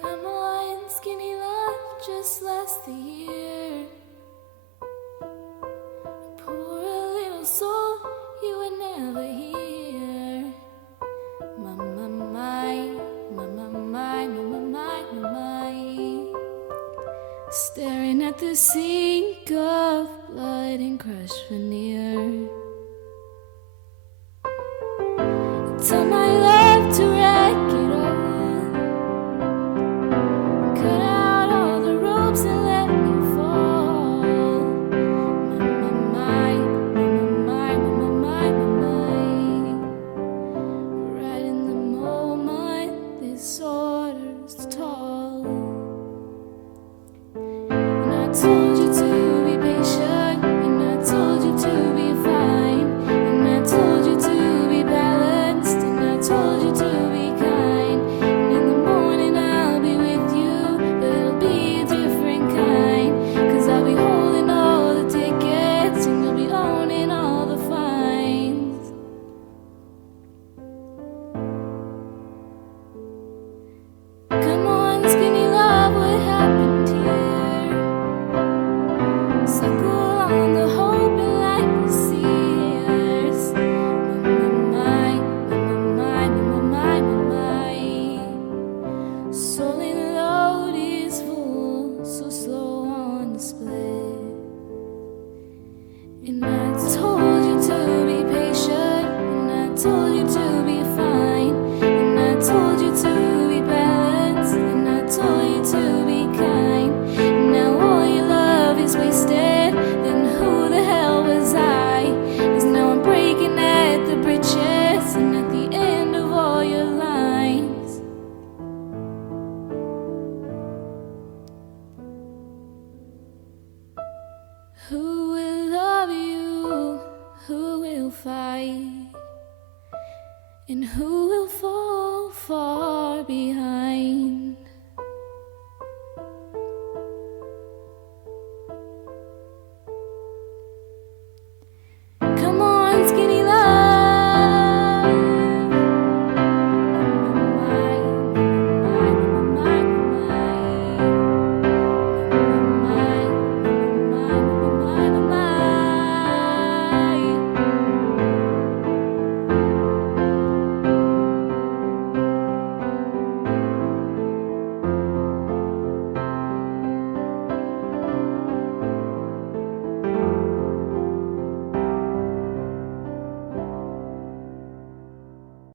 Come on, skinny love, just last the year. Poor little soul, you would never hear. My, my, my, my, my, my, my, my, my, my. Staring at the sink of blood and crushed veneer. Tell my love to wreck it all. Cut out all the ropes and let me fall. My, my, my, my, my, my, my. Right in the moment this order's tall. And I told you to be patient, and I told you to be fine, and I told you to be balanced, and I told you to be kind. And in the morning I'll be with you, but it'll be a different kind. 'Cause I'll be holding all the tickets, and you'll be owning all the fines. Come on, skinny love, what happened here? Suckle on the hope and like the seers. My, my, my, my, my. Soul in load is full, so slow on the split. And I told you to be patient, and I told you to be fine, and I told you to be balanced, and I told you to be kind. Now all your love is wasted, then who the hell was I? 'Cause now I'm breaking at the bridges, and at the end of all your lines. Who will love you? Who will fight? And who will fall far behind?